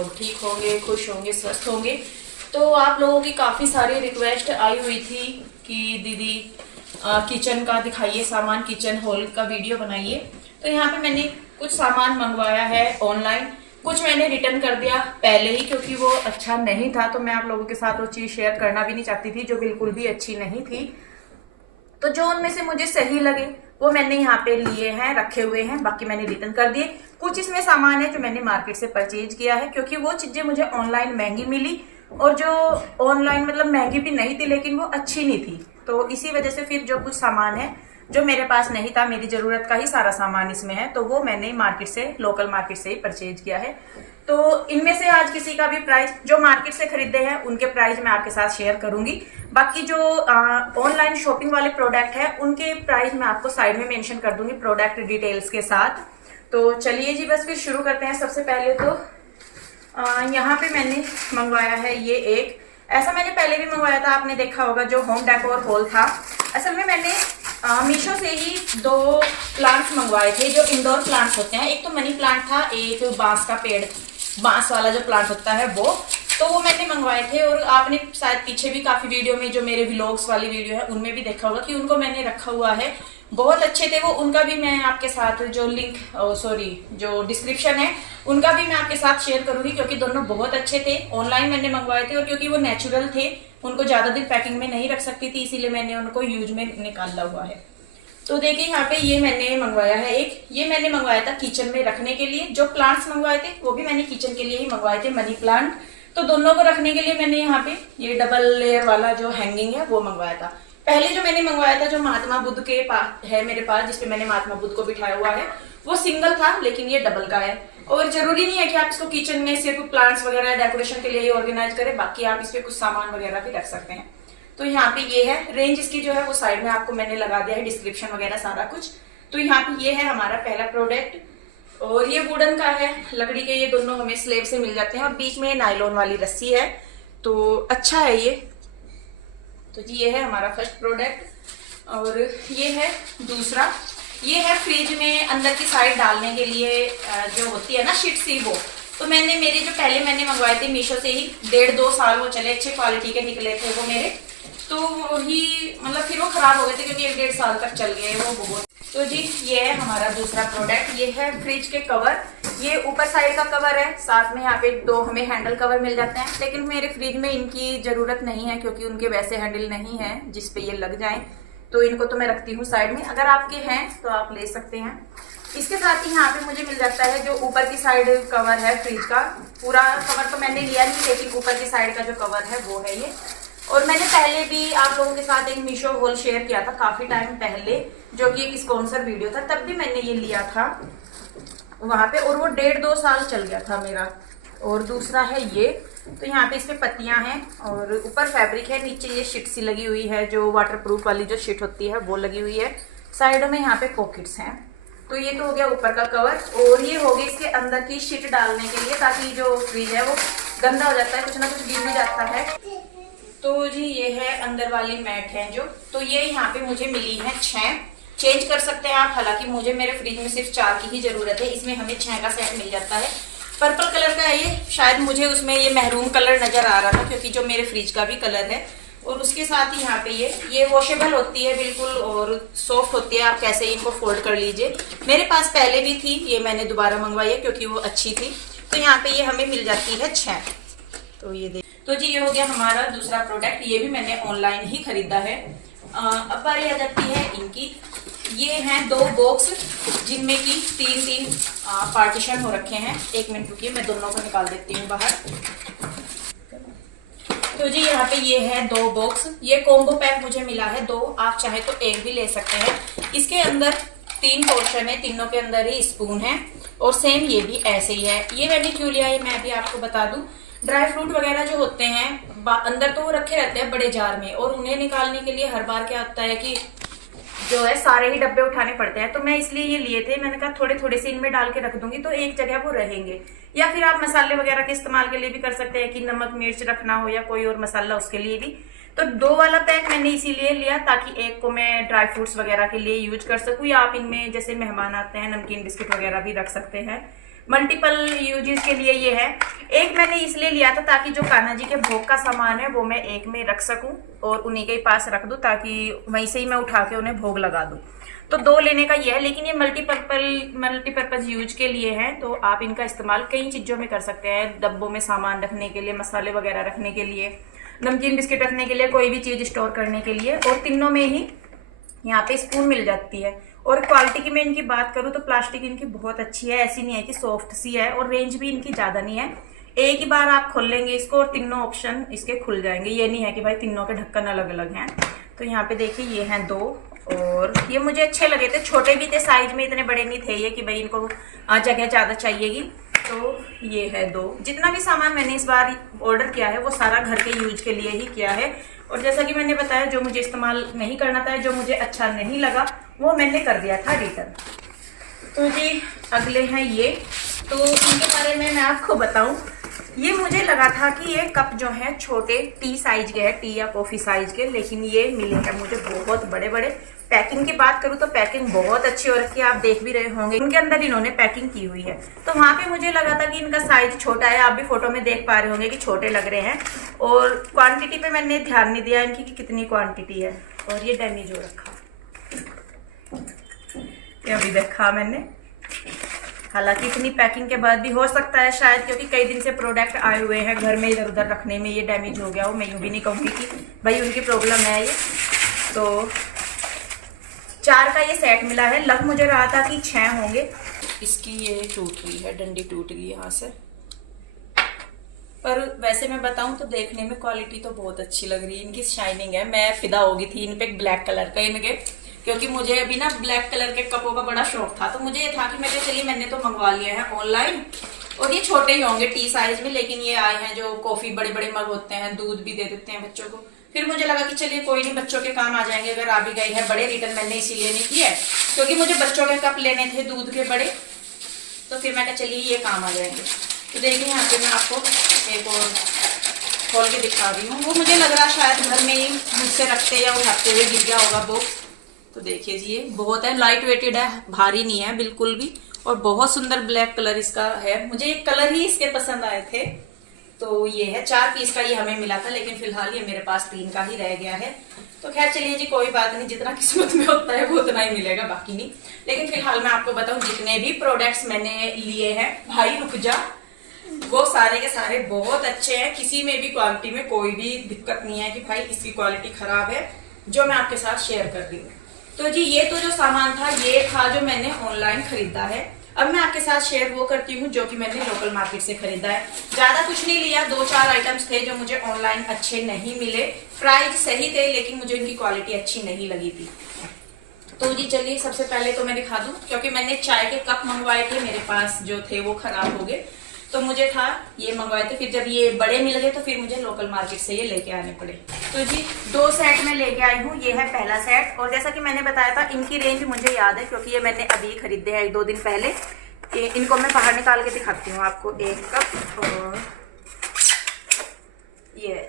लोग ठीक होंगे, खुश होंगे, स्वस्थ होंगे। तो आप लोगों की काफ़ी सारी रिक्वेस्ट आई हुई थी कि दीदी किचन का दिखाइए सामान, किचन हॉल का वीडियो बनाइए। तो यहाँ पे मैंने कुछ सामान मंगवाया है ऑनलाइन, कुछ मैंने रिटर्न कर दिया पहले ही क्योंकि वो अच्छा नहीं था। तो मैं आप लोगों के साथ वो चीज़ शेयर करना भी नहीं चाहती थी जो बिल्कुल भी अच्छी नहीं थी। तो जो उनमें से मुझे सही लगे वो मैंने यहाँ पे लिए हैं, रखे हुए हैं, बाकी मैंने रिटर्न कर दिए। कुछ इसमें सामान है जो मैंने मार्केट से परचेज किया है क्योंकि वो चीजें मुझे ऑनलाइन महंगी मिली और जो ऑनलाइन मतलब महंगी भी नहीं थी लेकिन वो अच्छी नहीं थी। तो इसी वजह से फिर जो कुछ सामान है जो मेरे पास नहीं था, मेरी जरूरत का ही सारा सामान इसमें है, तो वो मैंने मार्केट से, लोकल मार्केट से ही परचेज किया है। तो इनमें से आज किसी का भी प्राइस जो मार्केट से खरीदे हैं उनके प्राइस मैं आपके साथ शेयर करूंगी। बाकी जो ऑनलाइन शॉपिंग वाले प्रोडक्ट है उनके प्राइस मैं आपको साइड में मेंशन कर दूंगी प्रोडक्ट डिटेल्स के साथ। तो चलिए जी बस फिर शुरू करते हैं। सबसे पहले तो यहाँ पे मैंने मंगवाया है ये एक, ऐसा मैंने पहले भी मंगवाया था, आपने देखा होगा, जो होम डेकोर हॉल था। असल में मैंने मीशो से ही 2 प्लांट्स मंगवाए थे जो इंडोर प्लांट्स होते हैं। एक तो मनी प्लांट था, एक बांस का पेड़, बांस वाला जो प्लांट होता है वो मैंने मंगवाए थे। और आपने शायद पीछे भी काफी वीडियो में, जो मेरे व्लॉग्स वाली वीडियो है उनमें भी देखा होगा कि उनको मैंने रखा हुआ है, बहुत अच्छे थे वो। उनका भी मैं आपके साथ जो लिंक जो डिस्क्रिप्शन है उनका भी मैं आपके साथ शेयर करूंगी क्योंकि दोनों बहुत अच्छे थे। ऑनलाइन मैंने मंगवाए थे और क्योंकि वो नेचुरल थे, उनको ज्यादा दिन पैकिंग में नहीं रख सकती थी, इसीलिए मैंने उनको यूज में निकाला हुआ है। तो देखिए यहाँ पे ये मैंने मंगवाया है एक, ये मैंने मंगवाया था किचन में रखने के लिए। जो प्लांट्स मंगवाए थे वो भी मैंने किचन के लिए ही मंगवाए थे, मनी प्लांट। तो दोनों को रखने के लिए मैंने यहाँ पे ये डबल लेयर वाला जो हैंगिंग है वो मंगवाया था। पहले जो मैंने मंगवाया था जो महात्मा बुद्ध के पास है मेरे पास, जिसपे मैंने महात्मा बुद्ध को बिठाया हुआ है, वो सिंगल था, लेकिन ये डबल का है। और जरूरी नहीं है कि आप इसको किचन में सिर्फ प्लांट्स वगैरह डेकोरेशन के लिए ही ऑर्गेनाइज करें, बाकी आप इस पे कुछ सामान वगैरह भी रख सकते हैं। तो यहाँ पे ये है रेंज इसकी जो है वो साइड में आपको मैंने लगा दिया है, डिस्क्रिप्शन वगैरह सारा कुछ। तो यहाँ पे ये है हमारा पहला प्रोडक्ट और ये वुडन का है, लकड़ी के ये दोनों हमें स्लेब से मिल जाते हैं और बीच में नायलॉन वाली रस्सी है, तो अच्छा है ये। तो जी ये है हमारा फर्स्ट प्रोडक्ट। और ये है दूसरा, ये है फ्रिज में अंदर की साइड डालने के लिए जो होती है ना शीट सी, वो तो मैंने मेरे जो पहले मैंने मंगवाए थे मीशो से ही, 1.5-2 साल वो चले, अच्छे क्वालिटी के निकले थे वो मेरे। तो वही मतलब फिर वो खराब हो गए थे क्योंकि 1-1.5 साल तक चल गए वो बहुत। तो जी ये है हमारा दूसरा प्रोडक्ट, ये है फ्रिज के कवर। ये ऊपर साइड का कवर है, साथ में यहाँ पे 2 हमें हैंडल कवर मिल जाते हैं, लेकिन मेरे फ्रिज में इनकी जरूरत नहीं है क्योंकि उनके वैसे हैंडल नहीं है जिसपे ये लग जाए, तो इनको तो मैं रखती हूँ साइड में। अगर आपके हैं तो आप ले सकते हैं। इसके साथ ही यहाँ पे मुझे मिल जाता है जो ऊपर की साइड कवर है फ्रिज का, पूरा कवर तो मैंने लिया नहीं लेकिन ऊपर की साइड का जो कवर है वो है ये। और मैंने पहले भी आप लोगों के साथ एक मीशो हॉल शेयर किया था काफी टाइम पहले, जो कि एक स्पॉन्सर वीडियो था, तब भी मैंने ये लिया था वहां पे और वो 1.5-2 साल चल गया था मेरा। और दूसरा है ये, तो यहाँ पे इसमें पत्तियां हैं और ऊपर फैब्रिक है, नीचे ये शीट सी लगी हुई है, जो वाटरप्रूफ वाली जो शीट होती है वो लगी हुई है। साइडों में यहाँ पे पॉकेट्स हैं। तो ये तो हो गया ऊपर का कवर और ये हो गया इसके अंदर की शीट डालने के लिए, ताकि जो फ्रिज है वो गंदा हो जाता है, कुछ ना कुछ गिर भी जाता है। तो जी ये है अंदर वाली मैट है जो, तो ये यहाँ पे मुझे मिली है 6, चेंज कर सकते हैं आप, हालांकि मुझे मेरे फ्रिज में सिर्फ 4 की ही जरूरत है, इसमें हमें 6 का सेट मिल जाता है। पर्पल कलर का है ये, शायद मुझे उसमें ये महरून कलर नजर आ रहा था क्योंकि जो मेरे फ्रिज का भी कलर है। और उसके साथ ही यहाँ पे ये वॉशेबल होती है बिल्कुल और सॉफ्ट होती है, आप कैसे इनको फोल्ड कर लीजिए। मेरे पास पहले भी थी, ये मैंने दोबारा मंगवाई है क्योंकि वो अच्छी थी। तो यहाँ पे ये हमें मिल जाती है 6। तो ये देख, तो जी ये हो गया हमारा दूसरा प्रोडक्ट, ये भी मैंने ऑनलाइन ही खरीदा है। अब बारी आ जाती है इनकी। ये हैं 2 बॉक्स जिनमें की 3-3 पार्टीशन हो रखे हैं। 1 मिनट रुकिए, मैं दोनों को निकाल देती हूँ बाहर। तो जी यहाँ पे ये है 2 बॉक्स, ये कॉम्बो पैक मुझे मिला है 2, आप चाहे तो 1 भी ले सकते हैं। इसके अंदर 3 पोर्शन है, तीनों के अंदर ही स्पून है और सेम ये भी ऐसे ही है। ये मैंने क्यों लिया है मैं अभी आपको बता दूं। ड्राई फ्रूट वगैरह जो होते हैं अंदर तो वो रखे रहते हैं बड़े जार में, और उन्हें निकालने के लिए हर बार क्या होता है कि जो है सारे ही डब्बे उठाने पड़ते हैं। तो मैं इसलिए ये लिए थे, मैंने कहा थोड़े थोड़े से इनमें डाल के रख दूंगी तो एक जगह वो रहेंगे। या फिर आप मसाले वगैरह के इस्तेमाल के लिए भी कर सकते हैं कि नमक मिर्च रखना हो या कोई और मसाला, उसके लिए भी। तो 2 वाला पैक मैंने इसीलिए लिया ताकि एक को मैं ड्राई फ्रूट्स वगैरह के लिए यूज कर सकूं, या आप इनमें जैसे मेहमान आते हैं नमकीन बिस्किट वगैरह भी रख सकते हैं। मल्टीपल यूजेस के लिए ये है। एक मैंने इसलिए लिया था ताकि जो कान्हा जी के भोग का सामान है वो मैं एक में रख सकूं और उन्हीं के पास रख दूं, ताकि वहीं से ही मैं उठा के उन्हें भोग लगा दूं। तो 2 लेने का ये है, लेकिन ये मल्टीपर्पज यूज के लिए है, तो आप इनका इस्तेमाल कई चीज़ों में कर सकते हैं। डब्बों में सामान रखने के लिए, मसाले वगैरह रखने के लिए, नमकीन बिस्किट रखने के लिए, कोई भी चीज़ स्टोर करने के लिए। और तीनों में ही यहाँ पे स्पून मिल जाती है। और क्वालिटी की मैं इनकी बात करूँ तो प्लास्टिक इनकी बहुत अच्छी है, ऐसी नहीं है कि सॉफ्ट सी है। और रेंज भी इनकी ज़्यादा नहीं है, एक ही बार आप खोल लेंगे इसको और तीनों ऑप्शन इसके खुल जाएंगे। ये नहीं है कि भाई तीनों के ढक्कन अलग अलग हैं। तो यहाँ पे देखिए ये हैं 2, और ये मुझे अच्छे लगे थे, छोटे भी थे साइज में, इतने बड़े नहीं थे ये कि भाई इनको जगह ज़्यादा चाहिएगी। तो ये है 2। जितना भी सामान मैंने इस बार ऑर्डर किया है वो सारा घर के यूज के लिए ही किया है। और जैसा कि मैंने बताया, जो मुझे इस्तेमाल नहीं करना था, जो मुझे अच्छा नहीं लगा, वो मैंने कर दिया था रिटर्न। तो जी अगले हैं ये। तो इनके बारे में मैं आपको बताऊं, ये मुझे लगा था कि ये कप जो है छोटे टी साइज के हैं, टी या कॉफी साइज के, लेकिन ये मिले हैं मुझे बहुत बड़े बड़े। पैकिंग की बात करूं तो पैकिंग बहुत अच्छी हो रखी है, आप देख भी रहे होंगे इनके अंदर इन्होंने पैकिंग की हुई है। तो वहां पे मुझे लगा था कि इनका साइज छोटा है, आप भी फोटो में देख पा रहे होंगे कि छोटे लग रहे हैं। और क्वांटिटी पे मैंने ध्यान नहीं दिया इनकी कि कितनी क्वांटिटी है। और ये डैमेज हो रखा, ये अभी देखा मैंने। हालांकि इतनी पैकिंग के बाद भी हो सकता है शायद, क्योंकि कई दिन से प्रोडक्ट आए हुए हैं घर में, इधर उधर रखने में ये डैमेज हो गया हो। मैं यूं भी नहीं कहूँगी कि भाई उनकी प्रॉब्लम है ये। तो 4 का ये सेट मिला है, लग मुझे रहा था कि 6 होंगे। इसकी ये टूट गई है, डंडी टूट गई यहाँ से। पर वैसे मैं बताऊं तो देखने में क्वालिटी तो बहुत अच्छी लग रही है, इनकी शाइनिंग है। मैं फिदा हो गई थी इन पे ब्लैक कलर का इनके, क्योंकि मुझे अभी ना ब्लैक कलर के कपों का बड़ा शौक था। तो मुझे ये था कि मैं चलिए मैंने तो मंगवा लिया है ऑनलाइन, और ये छोटे ही होंगे टी साइज में, लेकिन ये आए हैं जो कॉफी बड़े बड़े मग होते हैं, दूध भी दे देते हैं बच्चों को। फिर मुझे लगा कि चलिए कोई नहीं, बच्चों के काम आ जाएंगे अगर आ भी गई है बड़े। रिटर्न मैंने इसीलिए नहीं किया है क्योंकि मुझे बच्चों के कप लेने थे दूध के बड़े, तो फिर मैं कहा चलिए ये काम आ जाएंगे। तो देखिए यहाँ पे मैं आपको एक और खोल के दिखा रही हूँ। वो मुझे लग रहा शायद घर में ही मुझसे रखते या उठाते हुए गिर गया होगा बॉक्स। तो देखिए जी ये बहुत है, लाइट वेटेड है, भारी नहीं है बिल्कुल भी, और बहुत सुंदर ब्लैक कलर इसका है। मुझे एक कलर ही इसके पसंद आए थे। तो ये है 4 पीस का ये हमें मिला था, लेकिन फिलहाल ये मेरे पास 3 का ही रह गया है। तो खैर चलिए जी कोई बात नहीं, जितना किस्मत में होता है वो उतना ही मिलेगा, बाकी नहीं। लेकिन फिलहाल मैं आपको बताऊं जितने भी प्रोडक्ट्स मैंने लिए हैं, भाई रुक जा, वो सारे के सारे बहुत अच्छे हैं। किसी में भी क्वालिटी में कोई भी दिक्कत नहीं है कि भाई इसकी क्वालिटी खराब है, जो मैं आपके साथ शेयर कर रही हूँ। तो जी ये तो जो सामान था ये था जो मैंने ऑनलाइन खरीदा है। अब मैं आपके साथ शेयर वो करती हूँ जो कि मैंने लोकल मार्केट से खरीदा है। ज्यादा कुछ नहीं लिया, 2-4 आइटम्स थे जो मुझे ऑनलाइन अच्छे नहीं मिले। प्राइस सही थे लेकिन मुझे इनकी क्वालिटी अच्छी नहीं लगी थी। तो जी चलिए सबसे पहले तो मैं दिखा दूं, क्योंकि मैंने चाय के कप मंगवाए थे, मेरे पास जो थे वो खराब हो गए, तो मुझे था ये मंगवाए थे। फिर जब ये बड़े मिल गए तो फिर मुझे लोकल मार्केट से ये लेके आने पड़े। तो जी 2 सेट में लेके आई हूँ, ये है पहला सेट। और जैसा कि मैंने बताया था इनकी रेंज मुझे याद है, क्योंकि ये मैंने अभी खरीदे हैं 1-2 दिन पहले। इनको मैं बाहर निकाल के दिखाती हूँ आपको। 1 कप, और ये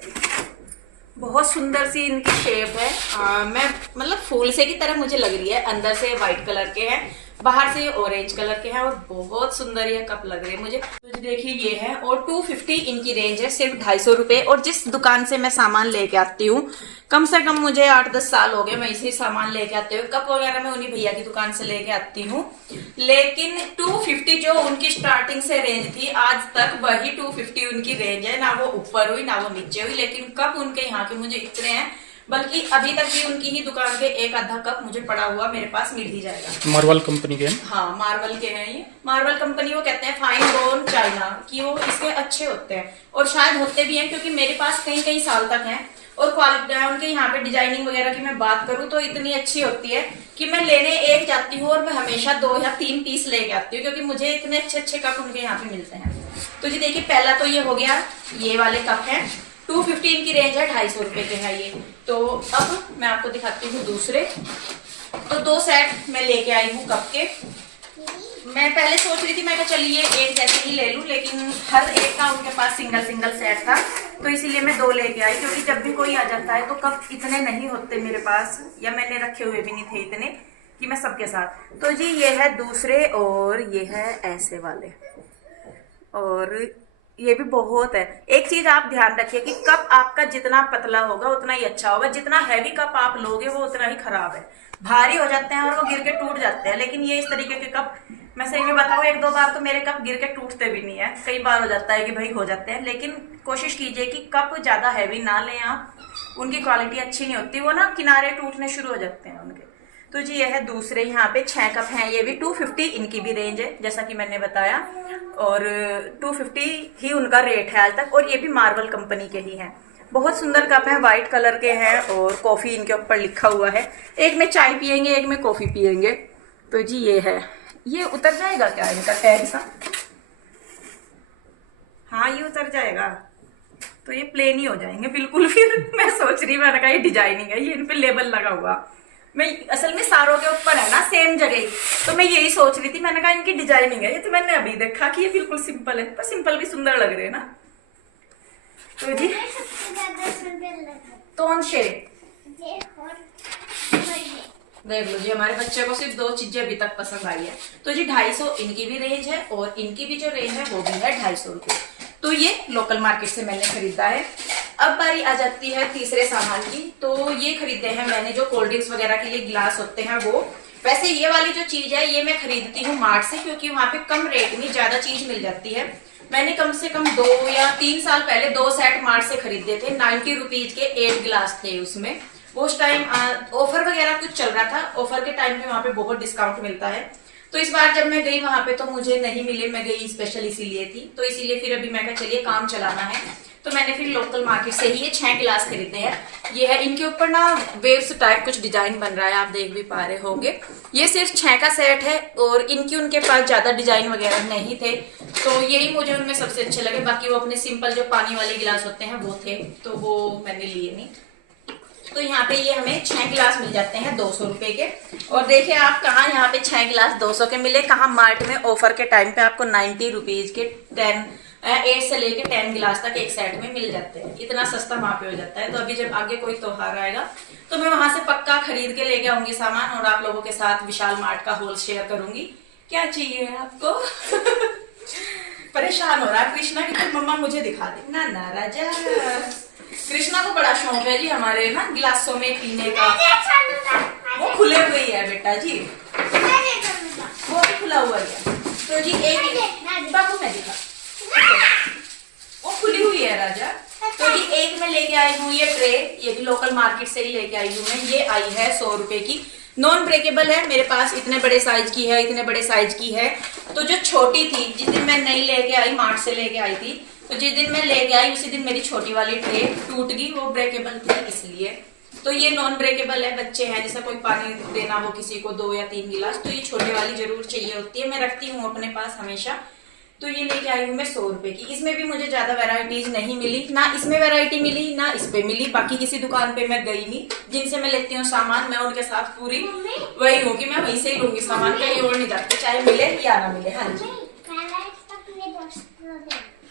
बहुत सुंदर सी इनकी शेप है। मैं मतलब फूल से की तरह मुझे लग रही है। अंदर से व्हाइट कलर के हैं, बाहर से ऑरेंज कलर के हैं, और बहुत सुंदर ये कप लग रहे हैं मुझे। तो देखिए ये है, और 250 इनकी रेंज है, सिर्फ 250 रुपए। और जिस दुकान से मैं सामान लेके आती हूँ, कम से कम मुझे 8-10 साल हो गए मैं इसी सामान लेके आते हुए। कप वगैरह मैं उन्हीं भैया की दुकान से लेके आती हूँ, लेकिन 250 जो उनकी स्टार्टिंग से रेंज थी, आज तक वही 250 उनकी रेंज है। ना वो ऊपर हुई ना वो नीचे हुई, लेकिन कप उनके यहाँ के मुझे इतने हैं, बल्कि अभी तक भी उनकी ही दुकान के 1-आधा कप मुझे पड़ा हुआ मेरे पास मिल ही जाएगा। मार्वल कंपनी के? हाँ मार्वल के हैं ये। मार्वल कंपनी वो कहते हैं फाइन बोन चाइना की, वो इसके अच्छे होते हैं, और शायद होते भी हैं क्योंकि मेरे पास कई साल तक हैं। और क्वालिटी उनके यहाँ पे डिजाइनिंग वगैरह की मैं बात करूँ तो इतनी अच्छी होती है कि मैं लेने एक जाती हूँ और मैं हमेशा 2 या 3 पीस लेके आती हूँ, क्योंकि मुझे इतने अच्छे कप उनके यहाँ पे मिलते हैं। तो जी देखिए पहला तो ये हो गया, ये वाले कप है 250 की रेंज है, 250 रुपए के है ये। तो अब मैं आपको दिखाती हूँ दूसरे। तो 2 सेट मैं लेके आई हूँ कप के। मैं पहले सोच रही थी मैं चलिए एक जैसे ही ले लूं, लेकिन हर एक का उनके पास सिंगल सेट था, तो इसीलिए मैं 2 लेके आई। क्योंकि जब भी कोई आ जाता है तो कप इतने नहीं होते मेरे पास, या मैंने रखे हुए भी नहीं थे इतने कि मैं सबके साथ। तो जी ये है दूसरे, और ये है ऐसे वाले। और ये भी बहुत है। एक चीज आप ध्यान रखिए कि कप आपका जितना पतला होगा उतना ही अच्छा होगा, जितना हैवी कप आप लोगे वो उतना ही खराब है, भारी हो जाते हैं और वो गिर के टूट जाते हैं। लेकिन ये इस तरीके के कप, मैं सही में बताऊं, एक दो बार तो मेरे कप गिर के टूटते भी नहीं है, कई बार हो जाता है कि भाई हो जाते हैं। लेकिन कोशिश कीजिए कि कप ज्यादा हैवी ना लें आप, उनकी क्वालिटी अच्छी नहीं होती, वो ना किनारे टूटने शुरू हो जाते हैं उनके। तो जी यह है दूसरे, यहाँ पे 6 कप हैं, ये भी 250 इनकी भी रेंज है जैसा कि मैंने बताया, और 250 ही उनका रेट है आज तक, और ये भी मार्वल कंपनी के ही हैं। बहुत सुंदर कप हैं, वाइट कलर के हैं और कॉफी इनके ऊपर लिखा हुआ है। एक में चाय पियेंगे, एक में कॉफी पियेंगे। तो जी ये है, ये उतर जाएगा क्या इनका टैग सा? हाँ ये उतर जाएगा, तो ये प्लेन ही हो जाएंगे बिल्कुल। फिर मैं सोच रही, मैंने कहा ये डिजाइनिंग है, ये इन पे लेबल लगा हुआ, मैं असल में सारों के ऊपर है ना सेम जगह, तो मैं यही सोच रही थी, मैंने कहा इनकी डिजाइनिंग है। ये तो मैंने अभी देखा कि ये बिल्कुल सिंपल है, पर सिंपल भी सुंदर लग रहे हैं ना। तो जी टोन शेड देख लो जी, हमारे बच्चे को सिर्फ 2 चीजें अभी तक पसंद आई है। तो जी 250 इनकी भी रेंज है, और इनकी भी जो रेंज है वो भी है 250 रुपये। तो ये लोकल मार्केट से मैंने खरीदा है। अब बारी आ जाती है तीसरे सामान की। तो ये खरीदे हैं मैंने जो कोल्ड ड्रिंक्स वगैरह के लिए गिलास होते हैं वो। वैसे ये वाली जो चीज है ये मैं खरीदती हूँ मार्ट से, क्योंकि वहां पे कम रेट में ज्यादा चीज मिल जाती है। मैंने कम से कम 2 या 3 साल पहले 2 सेट मार्ट से खरीदे थे, 90 रुपीज के 8 गिलास थे उसमें। उस टाइम ऑफर वगैरह कुछ चल रहा था, ऑफर के टाइम पे वहां पे बहुत डिस्काउंट मिलता है। तो इस बार जब मैं गई वहां पे तो मुझे नहीं मिले, मैं गई स्पेशल इसीलिए थी, तो इसीलिए फिर अभी मैं कहा चलिए काम चलाना है, तो मैंने फिर लोकल मार्केट से ही ये 6 गिलास खरीदे हैं। ये है, इनके ऊपर ना वेव्स टाइप कुछ डिजाइन बन रहा है, आप देख भी पा रहे होंगे। ये सिर्फ 6 का सेट है, और उनके पास ज्यादा डिजाइन वगैरह नहीं थे, तो यही मुझे उनमें सबसे अच्छे लगे। बाकी वो अपने सिंपल जो पानी वाले गिलास होते हैं वो थे, तो वो मैंने लिए नहीं। तो यहाँ पे ये हमें 6 गिलास मिल जाते हैं 200 रुपए के। और देखिए आप कहाँ यहाँ पे 6 गिलास 200 के मिले, कहाँ मार्ट में ऑफर के टाइम पे आपको 90 रुपीज के 8 से लेके 10 गिलास तक एक सेट में मिल जाते हैं। इतना सस्ता वहां पे हो जाता है। तो अभी जब आगे कोई त्योहार आएगा तो मैं वहां से पक्का खरीद के लेके आऊंगी सामान, और आप लोगों के साथ विशाल मार्ट का होल शेयर करूंगी। क्या चाहिए आपको? परेशान हो रहा है कृष्णा की, तो मम्मा मुझे दिखा दे ना। ना राजा, कृष्णा को बड़ा शौक है जी हमारे ना गिलासों में पीने का। वो खुले हुए ही है बेटा जी, वो भी खुला हुआ है। तो जी एक बाबू मैं दिखा, वो खुली हुई है राजा। तो जी एक मैं लेके आई हूँ ये ट्रे, ये भी लोकल मार्केट से ही लेके आई हूँ मैं। ये आई है 100 रुपए की, नॉन ब्रेकेबल है मेरे पास, इतने बड़े साइज की है, इतने बड़े साइज की है। तो जो छोटी थी, जिस दिन मैं नई लेके आई, मार्ट से लेके आई थी, तो जिस दिन मैं लेके आई उसी दिन मेरी छोटी वाली ट्रे टूट गई, वो ब्रेकेबल थी इसलिए। तो ये नॉन ब्रेकेबल है, बच्चे हैं, जैसा कोई पानी देना हो किसी को 2 या 3 गिलास, तो ये छोटे वाली जरूर चाहिए होती है, मैं रखती हूँ अपने पास हमेशा। तो ये लेके आई हूँ मैं 100 रुपए की। इसमें भी मुझे ज्यादा वैरायटीज नहीं मिली, ना इसमें वैरायटी मिली ना इस पे मिली। बाकी किसी दुकान पे मैं गई नहीं, जिनसे मैं लेती हूँ सामान मैं उनके साथ पूरी वही हूँ कि मैं वहीं से ही लूंगी सामान, कहीं और नहीं जाती, चाहे मिले या ना मिले। हाँ जी,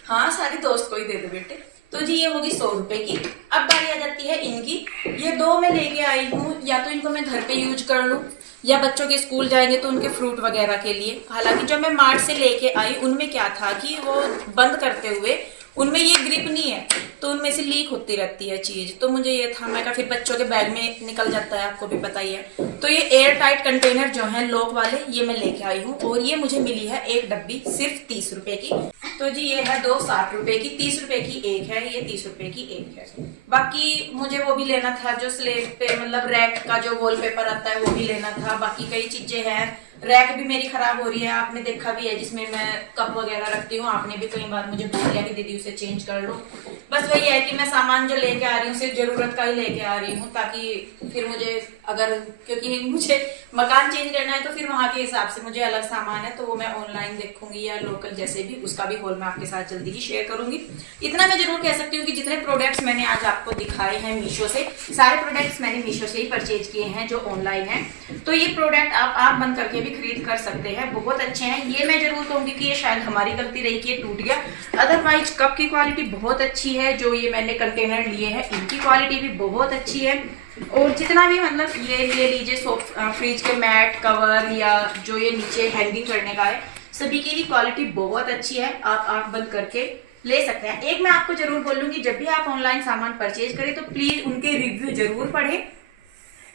हाँ सारी दोस्त को ही दे दो बेटे। तो जी ये होगी 100 रुपए की। अब बारी आ जाती है इनकी। ये 2 मैं लेके आई हूँ, या तो इनको मैं घर पे यूज कर लूँ, या बच्चों के स्कूल जाएंगे तो उनके फ्रूट वगैरह के लिए। हालांकि जब मैं मार्ट से लेके आई उनमें क्या था कि वो बंद करते हुए उनमें ये ग्रिप नहीं है, तो उनमें से लीक होती रहती है चीज। तो मुझे ये था, मैं फिर बच्चों के बैग में निकल जाता है, आपको भी पता ही है। तो ये एयर टाइट कंटेनर जो है लॉक वाले, ये मैं लेके आई हूँ, और ये मुझे मिली है एक डब्बी सिर्फ 30 रुपए की। तो जी ये है 2 60 रुपए की, 30 रुपए की एक है, ये 30 रुपए की एक है। बाकी मुझे वो भी लेना था जो स्लेब पे, मतलब रैक का जो वॉलपेपर आता है वो भी लेना था। बाकी कई चीजें हैं, रैक भी मेरी खराब हो रही है, आपने देखा भी है, जिसमें मैं कप वगैरह रखती हूँ। आपने भी कई बार मुझे बोल दिया कि दीदी उसे चेंज कर लो। बस वही है कि मैं सामान जो लेके आ रही हूँ सिर्फ जरूरत का ही लेके आ रही हूँ, ताकि फिर मुझे अगर, क्योंकि मुझे मकान चेंज करना है तो फिर वहां के हिसाब से मुझे अलग सामान है, तो वो मैं ऑनलाइन देखूंगी या लोकल जैसे भी, उसका भी होल मैं आपके साथ जल्दी ही शेयर करूंगी। इतना मैं जरूर कह सकती हूँ कि जितने प्रोडक्ट्स मैंने आज आपको दिखाए हैं मीशो से, सारे प्रोडक्ट्स मैंने मीशो से ही परचेज किए हैं जो ऑनलाइन है। तो ये प्रोडक्ट आप बंद करके भी खरीद कर सकते हैं, बहुत अच्छे हैं। ये मैं जरूर कहूंगी कि ये शायद हमारी गलती रही कि ये टूट गया, अदरवाइज कप की क्वालिटी बहुत अच्छी है। जो ये मैंने कंटेनर लिए हैं इनकी क्वालिटी भी बहुत अच्छी है। और जितना भी, मतलब ये लीजिए फ्रिज के मैट कवर, या जो ये नीचे हैंगिंग करने का है, सभी की भी क्वालिटी बहुत अच्छी है, आप आंख बंद करके ले सकते हैं। एक मैं आपको जरूर बोलूंगी, जब भी आप ऑनलाइन सामान परचेज करें तो प्लीज उनके रिव्यू जरूर पढ़ें,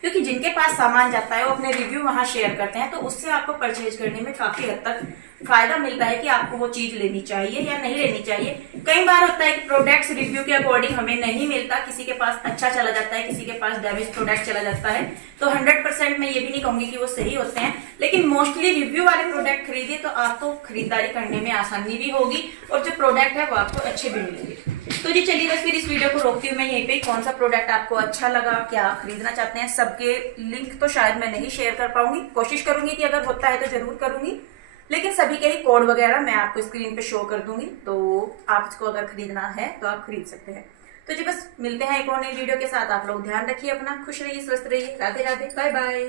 क्योंकि जिनके पास सामान जाता है वो अपने रिव्यू वहां शेयर करते हैं, तो उससे आपको परचेज करने में काफी हद तक फायदा मिलता है कि आपको वो चीज लेनी चाहिए या नहीं लेनी चाहिए। कई बार होता है कि प्रोडक्ट्स रिव्यू के अकॉर्डिंग हमें नहीं मिलता, किसी के पास अच्छा चला जाता है, किसी के पास डैमेज प्रोडक्ट चला जाता है, तो 100% मैं ये भी नहीं कहूंगी कि वो सही होते हैं, लेकिन मोस्टली रिव्यू वाले प्रोडक्ट खरीदिए तो आपको खरीदारी करने में आसानी भी होगी और जो प्रोडक्ट है वो आपको अच्छे भी मिलेंगे। तो जी चलिए बस फिर इस वीडियो को रोकती हूँ मैं यहीं पे। कौन सा प्रोडक्ट आपको अच्छा लगा, क्या खरीदना चाहते हैं, सबके लिंक तो शायद मैं नहीं शेयर कर पाऊंगी, कोशिश करूंगी कि अगर होता है तो जरूर करूंगी, लेकिन सभी के ही कोड वगैरह मैं आपको स्क्रीन पे शो कर दूंगी, तो आप इसको अगर खरीदना है तो आप खरीद सकते हैं। तो जी बस मिलते हैं एक और नई वीडियो के साथ। आप लोग ध्यान रखिए अपना, खुश रहिए, स्वस्थ रहिए, राधे राधे, बाय बाय।